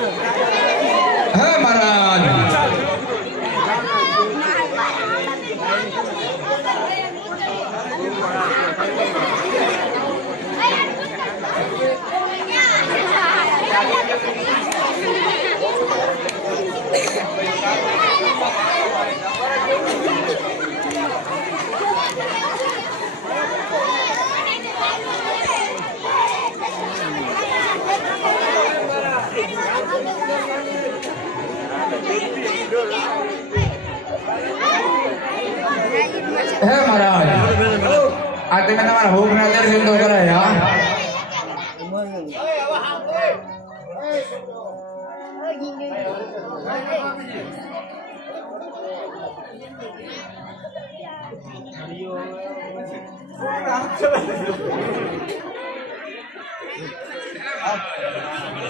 હે મહારાજ. હે મહારાજ આ તમે તમારા હોક ના દર્શન તો કરાય હા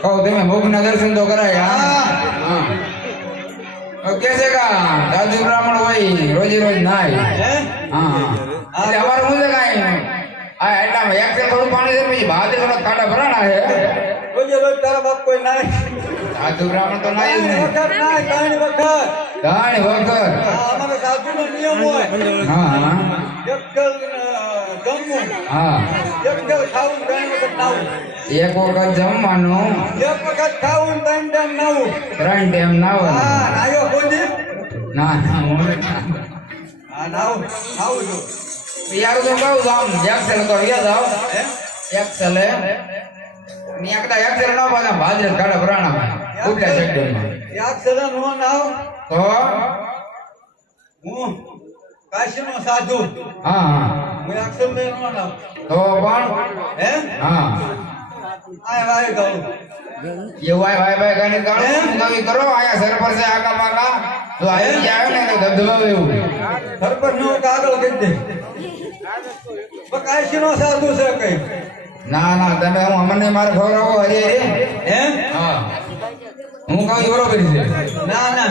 કહો તમે હોક ના દર્શન તો કરાય હા હા કે છે કા દાદુ બ્રાહ્મણ હોય રોજી રોજ નાય. હા? એટલે અમારે શું છે કાઈ? આ એટલા એક તે થોડું પાણી છે પછી બહાર થોડા કાડા ભરાણા છે. રોજે રોજ તારા બાપ કોઈ નાય. સાધુ બ્રાહ્મણ તો નાય જ નહીં ત્રણ વખત ઘણી વખત. અમારે સાધુ નો નિયમ હોય. હા હા. હા. એક વખત જમવાનું. એક વખત ખાવું ને ત્રણ ટાઈમ નાવું ત્રણ ટાઈમ હા નાવાનું. કોઈ ના ના હું હા નાવું નાવું છું યાર તો કહું છું આમ એક્સેલ તો યાદ આવ. એક્સેલની એકદા એક્સેલ ન પાછા ભાજરે કાઢા ભરાણા ઉપલા સેક્ટરમાં યાદ નો નાવ તો? હું કાશીનો સાધુ. હા હા. હું અક્ષર નો નાવ તો પણ હે? હા. આય ભાઈ કહું એ વાય ભાઈ ભાઈ ગાને ગાણો નવી કરો આયા સરપર છે આકા માકા તો આવી જાય ને તો ધબધબાવે એવું પર નો કાગળ કરી દે. બકાય શીનો સાધુ છે કઈ. ના ના તમે હું અમને મારે ખવડાવો હરે હે? હા. હું કહું છું બરોબર છે. ના ના.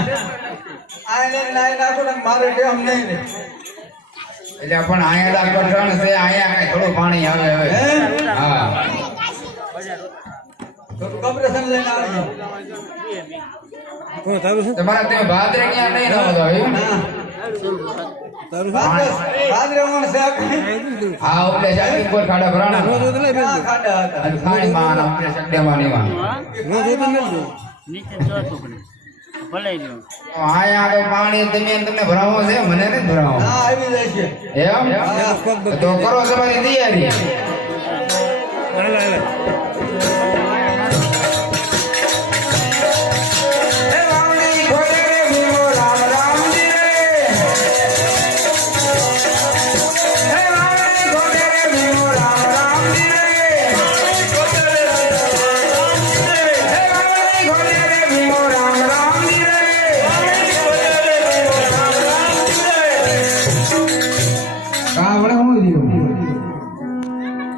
આય ને નાય નાખો ને મારે ટેમ નહીં એટલે પણ અહીંયા પઠાણ છે અહીંયા કઈ થોડું પાણી આવે હવે. હે? હા. તો કમ્પ્રેશન લઈને આવજો તમારા તમે ભાદરે ક્યાં નહીં જાતિ ઉપર ખાડા ખાડા ભલાઈ રહ્યું આયા આગળ પાણી તમે તમને ભરાવો છે મને નથી ભરાવો. હા આવી જાય એમ? તો કરો તમારી તૈયારી.